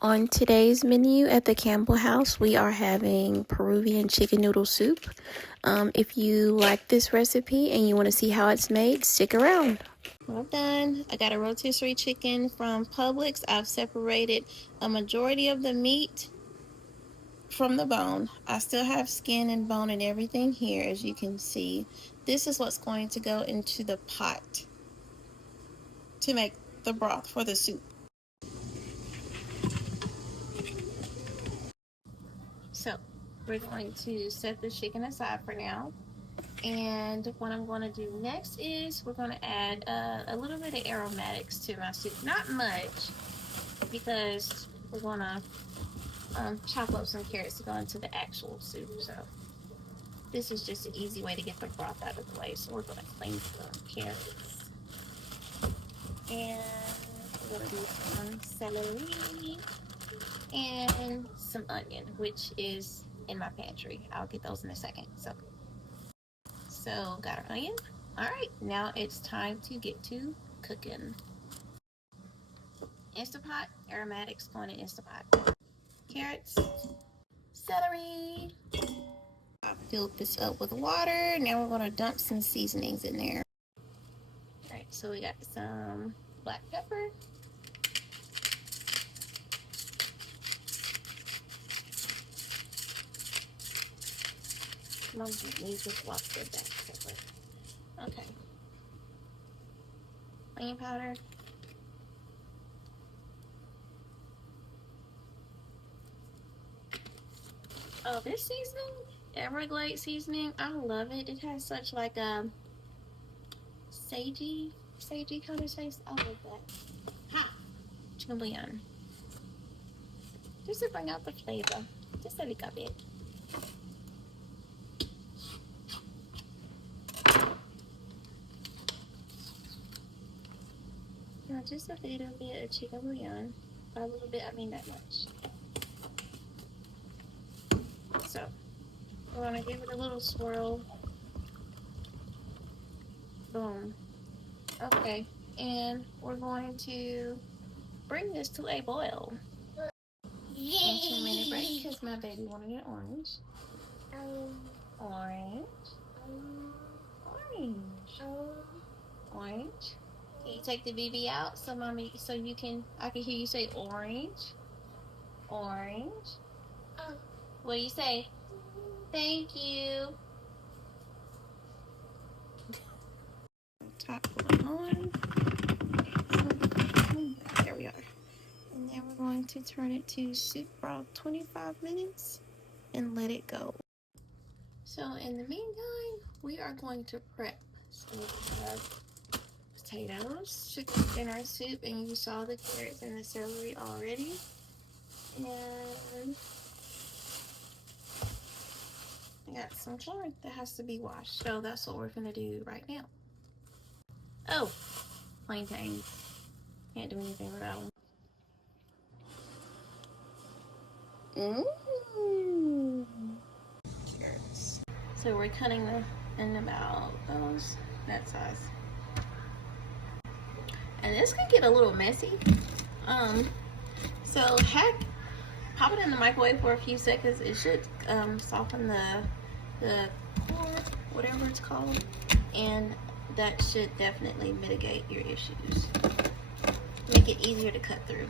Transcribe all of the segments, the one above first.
On today's menu at the Campbell House, we are having Peruvian chicken noodle soup. If you like this recipe and you want to see how it's made, stick around. Well done. I got a rotisserie chicken from Publix. I've separated a majority of the meat from the bone. I still have skin and bone and everything here, as you can see. This is what's going to go into the pot to make the broth for the soup. So we're going to set the chicken aside for now. And what I'm going to do next is we're going to add a little bit of aromatics to my soup. Not much, because we're going to chop up some carrots to go into the actual soup. So this is just an easy way to get the broth out of the way. So we're going to clean the carrots. And we're going to do some celery and some onion, which is in my pantry. I'll get those in a second. So got our onion. All right, now it's time to get to cooking. Instapot, aromatics going in Instapot. Carrots, celery. I filled this up with water. Now we're gonna dump some seasonings in there. All right, so we got some black pepper. Mom needs to swap the black pepper. Okay. Onion powder. Oh, this seasoning, Everglade seasoning, I love it. It has such like a sagey kind of taste. I love that. Ha! Chicken bouillon. Just to bring out the flavor. Just a little bit. Now just a little bit of chicken bouillon. By a little bit, I mean that much. So, we're gonna give it a little swirl. Boom. Okay, and we're going to bring this to a boil. And 2-minute break because my baby wanted an orange. Orange. Orange. Can you take the BB out so mommy, so you can, I can hear you say orange. Orange. What do you say? Thank you. Top going on. There we are. And now we're going to turn it to soup for about 25 minutes and let it go. So in the meantime, we are going to prep. So we have potatoes, chicken in our soup, and you saw the carrots and the celery already. And I got some corn that has to be washed, so that's what we're gonna do right now. Oh, plantains. Can't do anything without them. Carrots. So we're cutting them in about that size. And this can get a little messy. So pop it in the microwave for a few seconds. It should soften the core, whatever it's called, and that should definitely mitigate your issues. Make it easier to cut through.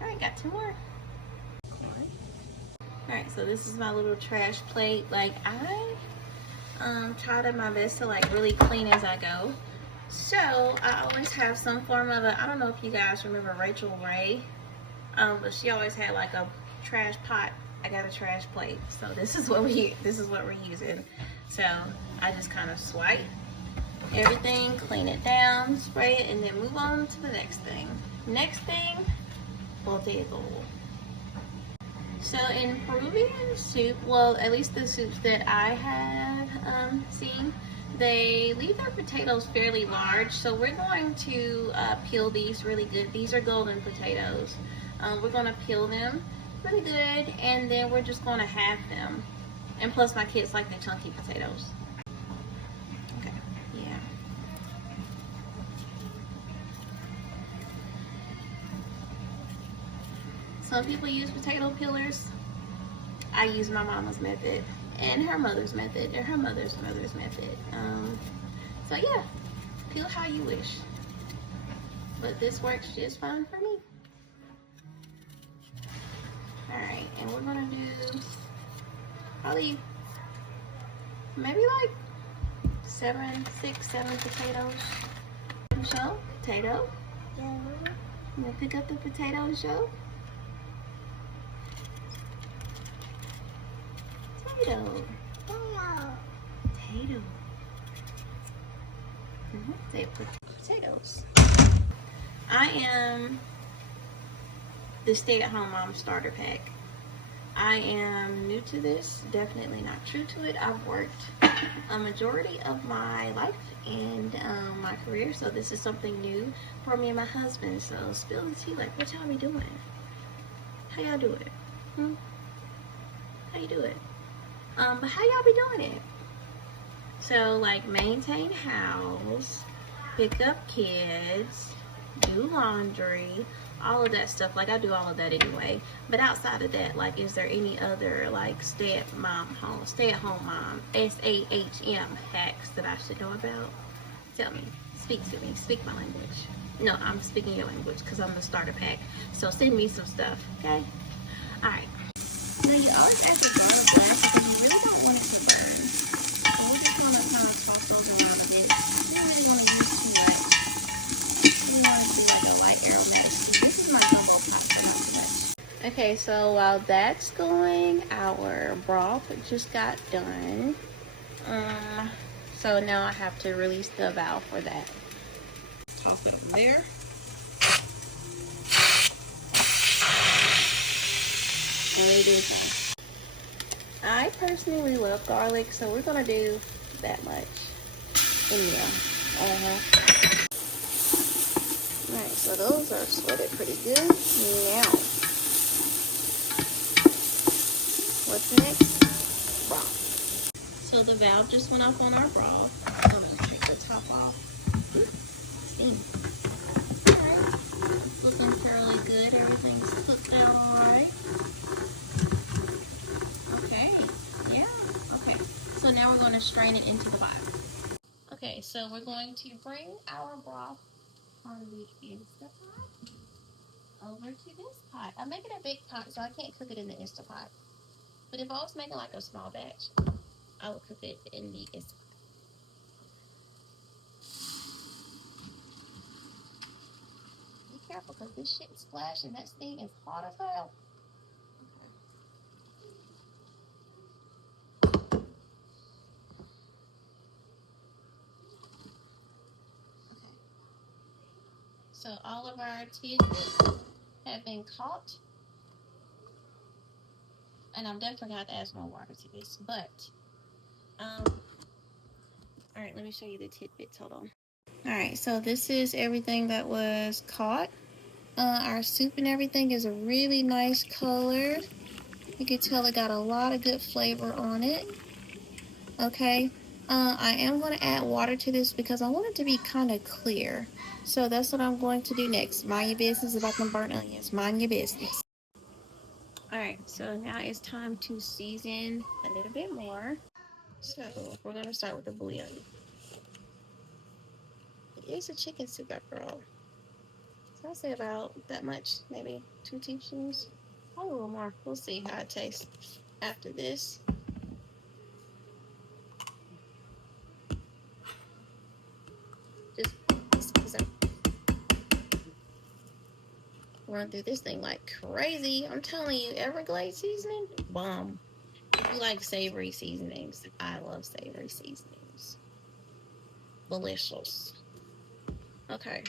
All right, got 2 more. All right, so this is my little trash plate. Like, I try my best to like really clean as I go. So I always have some form of I don't know if you guys remember Rachel Ray, but she always had like a trash pot. I got a trash plate, so this is what we're using. So I just kind of swipe everything, clean it down, spray it, and then move on to the next thing. Next thing, potato. So in Peruvian soup, well, at least the soups that I have seen, they leave their potatoes fairly large. So we're going to peel these really good. These are golden potatoes. We're going to peel them really good, and then we're just going to halve them. And plus my kids like the chunky potatoes. Okay, yeah. Some people use potato peelers. I use my mama's method and her mother's method and her mother's method. So yeah, peel how you wish. But this works just fine for me. Alright, and we're gonna do probably maybe like 6, 7 potatoes. Show, potato. Yeah. You gonna pick up the potato and show? Potato. Potato. They put potatoes. I am the stay-at-home mom starter pack. I am new to this, definitely not true to it. I've worked a majority of my life and my career, so this is something new for me and my husband. So spill the tea, like what y'all be doing? How y'all do it? How you do it? But how y'all be doing it? So like maintain house, pick up kids, do laundry, all of that stuff. Like I do all of that anyway. But outside of that, like is there any other like stay-at-home mom, SAHM hacks that I should know about? Tell me, speak to me, speak my language. No, I'm speaking your language because I'm the starter pack. So send me some stuff, okay? All right. Now you always ask to burn a black because you really don't want it to burn. So we're just gonna kind of toss those around a bit. You don't really want to use too much. You want to do like a light aromatic. This is my gumbo pot, so not too much. Okay, so while that's going, our broth just got done. So now I have to release the valve for that. Toss it over there. I personally love garlic, so we're gonna do that much. Yeah. Alright, so those are sweated pretty good. Now, what's next? Broth. So the valve just went off on our broth. I'm gonna take the top off. Alright, looking fairly good. Everything's cooked out alright. Okay, yeah, okay. So now we're going to strain it into the pot. Okay, so we're going to bring our broth from the Instapot over to this pot. I'm making a big pot, so I can't cook it in the Instapot. But if I was making like a small batch, I would cook it in the Instapot. Be careful, because this shit is splashing. That thing is hot as hell. So all of our tidbits have been caught. And I'm definitely going to have to add more water to this. But, alright, let me show you the tidbits. Hold on. Alright, so this is everything that was caught. Our soup and everything is a really nice color. You can tell it got a lot of good flavor on it. Okay. I am going to add water to this because I want it to be kind of clear. So that's what I'm going to do next. Mind your business about them burnt onions. Mind your business. Alright, so now it's time to season a little bit more. So we're going to start with the bouillon. It is a chicken soup after all. So I'll say about that much, maybe 2 teaspoons. Probably a little more. We'll see how it tastes after this. Just because I run through this thing like crazy. I'm telling you, Everglade seasoning, bomb. If you like savory seasonings, I love savory seasonings. Delicious. Okay.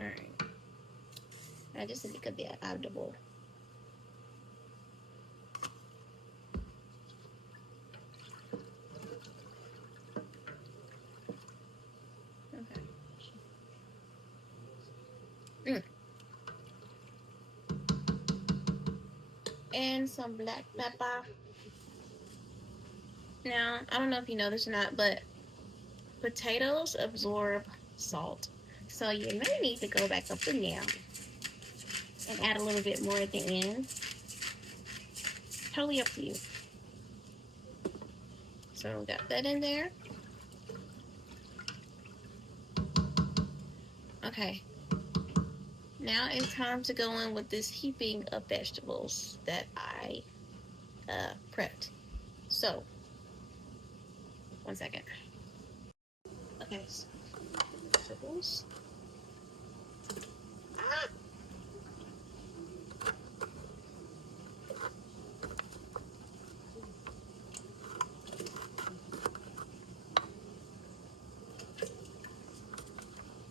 Alright. I just think it could be audible. Okay. And some black pepper. Now, I don't know if you know this or not, but potatoes absorb salt. So you may need to go back up in there and add a little bit more at the end. Totally up to you. So got that in there. Okay. Now it's time to go in with this heaping of vegetables that I prepped. So, 1 second. Okay, so vegetables. Ah!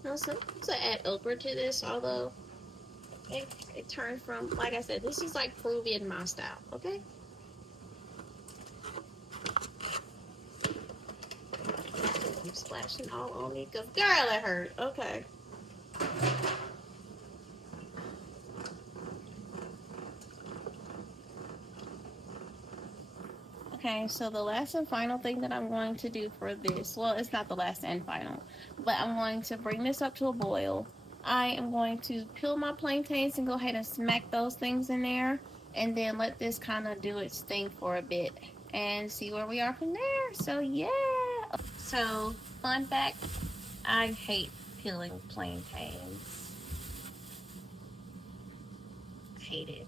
Also, add okra to this, although it turned from, like I said, this is like Peruvian my style, okay? I'm splashing all on me because, girl, it hurt. Okay. Okay, so the last and final thing that I'm going to do for this, well, it's not the last and final, but I'm going to bring this up to a boil. I am going to peel my plantains and go ahead and smack those things in there, and then let this kind of do its thing for a bit and see where we are from there. So yeah. So fun fact, I hate peeling plantains. I hate it.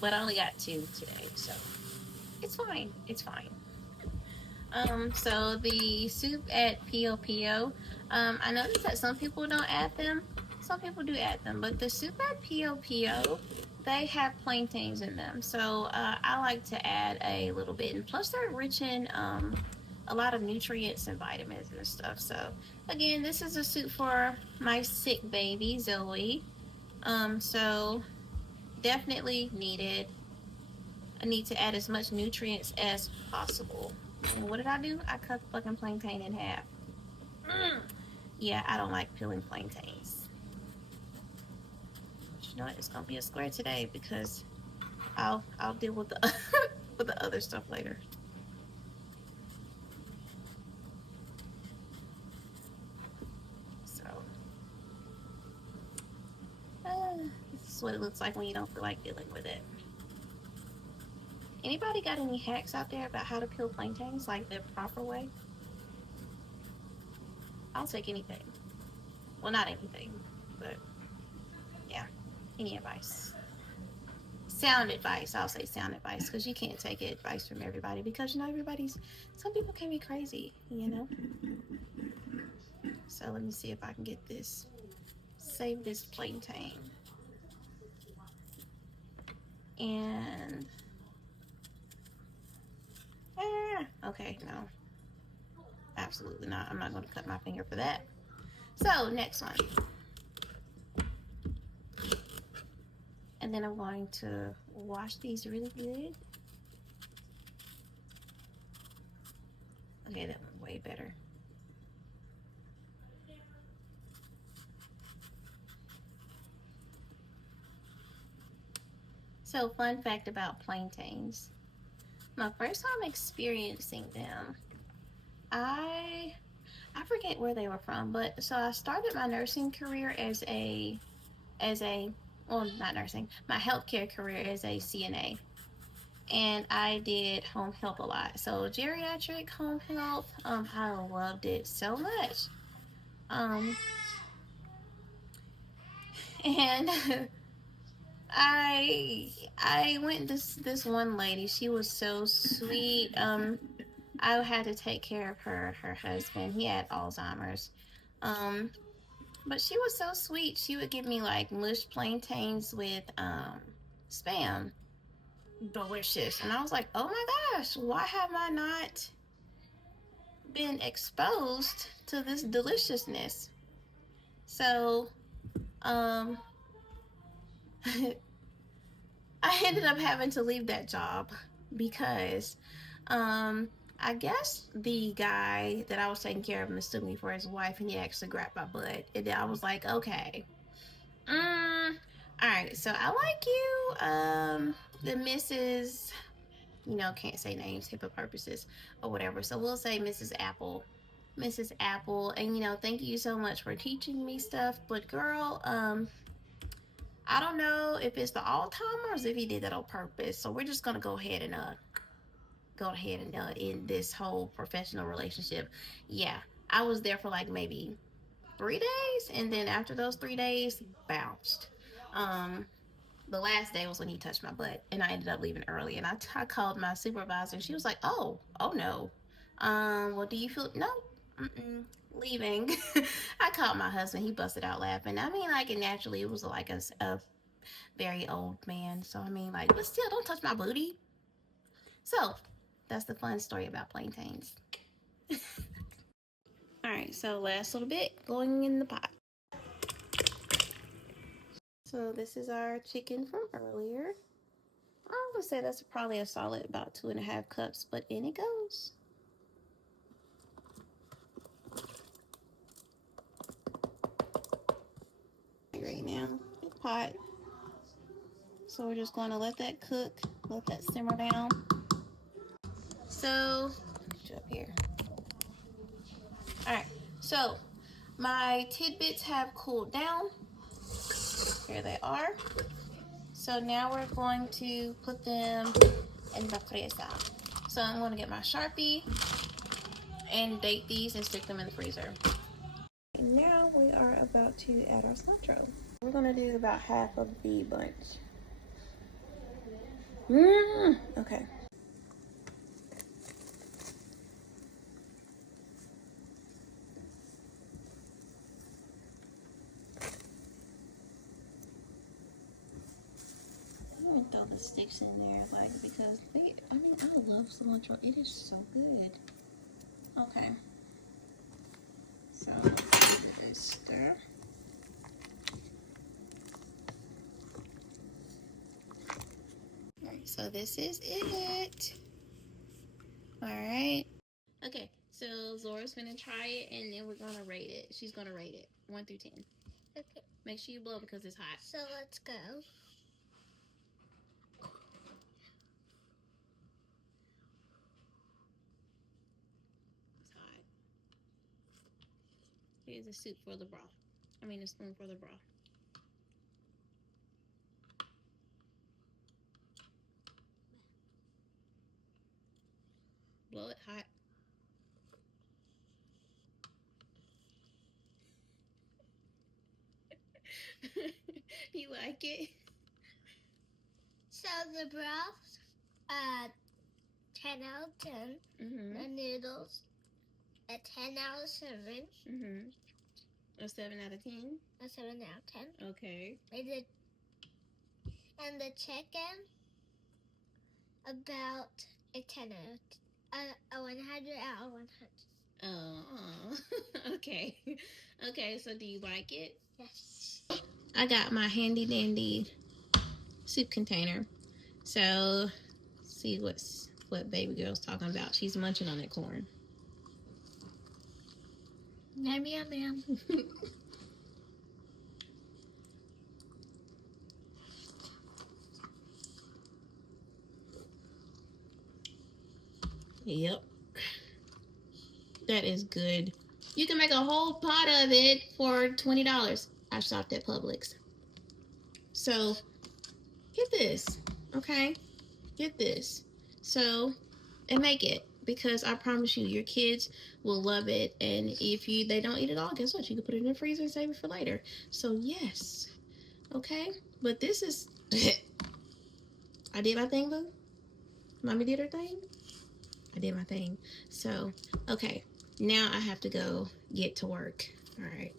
But I only got 2 today, so it's fine. It's fine. So the soup at P.O.P.O. I noticed that some people don't add them. Some people do add them, but the soup at P.O.P.O. they have plantains in them. So I like to add a little bit, and plus they're rich in a lot of nutrients and vitamins and stuff. So again, this is a soup for my sick baby Zoe. So definitely needed. I need to add as much nutrients as possible. And what did I do? I cut the fucking plantain in half. Yeah, I don't like peeling plantains. But you know what? It's gonna be a square today because I'll deal with the with the other stuff later. So this is what it looks like when you don't feel like dealing with it. Anybody got any hacks out there about how to peel plantains, like the proper way? I'll take anything. Well, not anything, but yeah, any advice. Sound advice. I'll say sound advice, because you can't take advice from everybody, because you know some people can be crazy, you know. So let me see if I can get this. Save this plantain. And okay, no. Absolutely not. I'm not going to cut my finger for that. So, next one. And then I'm going to wash these really good. Okay, that went way better. So, fun fact about plantains. My first time experiencing them, I forget where they were from, but so I started my nursing career as a well, not nursing, my healthcare career as a CNA. And I did home health a lot. So geriatric home health, I loved it so much. And I went this one lady. She was so sweet. I had to take care of her husband. He had Alzheimer's. But she was so sweet. She would give me like mushed plantains with spam. Delicious. And I was like, oh my gosh, why have I not been exposed to this deliciousness? So I ended up having to leave that job because I guess the guy that I was taking care of mistook me for his wife, and he actually grabbed my butt. And I was like, okay. All right, so I like you. The Mrs., you know, can't say names, HIPAA purposes or whatever. So we'll say Mrs. Apple. Mrs. Apple, and you know, thank you so much for teaching me stuff. But girl, I don't know if it's the Alzheimer's, if he did that on purpose. So we're just gonna go ahead and end this whole professional relationship. Yeah, I was there for like maybe 3 days, and then after those 3 days, bounced. The last day was when he touched my butt, and I ended up leaving early. And I called my supervisor. She was like, "Oh no. Well, do you feel no? Leaving." I called my husband. He busted out laughing. I mean, like, naturally, it was like a very old man. So I mean, like, but still, don't touch my booty. So that's the fun story about plantains. All right, so last little bit going in the pot. So this is our chicken from earlier. I would say that's probably a solid about 2.5 cups, but in it goes. Right now, pot. So we're just going to let that cook, let that simmer down. So, up here. All right, so my tidbits have cooled down. Here they are. So now we're going to put them in the freezer. So I'm going to get my Sharpie and date these and stick them in the freezer. And now we are about to add our cilantro. We're going to do about half of the bunch. Okay. I'm gonna throw the sticks in there, like, because I love cilantro. It is so good. Okay. So, give it a stir. Alright, so this is it. Alright. Okay, so Zora's gonna try it, and then we're gonna rate it. She's gonna rate it 1 through 10. Okay. Make sure you blow because it's hot. So let's go. It's hot. Here's a soup for the broth. I mean, a spoon for the broth. Blow it hot. You like it? So the broth, 10 out of 10. Mm-hmm. The noodles, a 10 out of 7. Mm-hmm. A 7 out of 10? A 7 out of 10. Okay. And the chicken, about a 10 out of 100 out of 100. Oh, okay. Okay, so do you like it? Yes. I got my handy dandy soup container. So, see what baby girl's talking about. She's munching on that corn. Yum, yum, yum. Yep. That is good. You can make a whole pot of it for $20. I shopped at Publix. So, get this, okay? Get this. So, and make it, because I promise you, your kids will love it. And if they don't eat it all, guess what? You can put it in the freezer and save it for later. So, yes. Okay? But this is... I did my thing, boo. Mommy did her thing. I did my thing. So, okay. Now I have to go get to work. All right.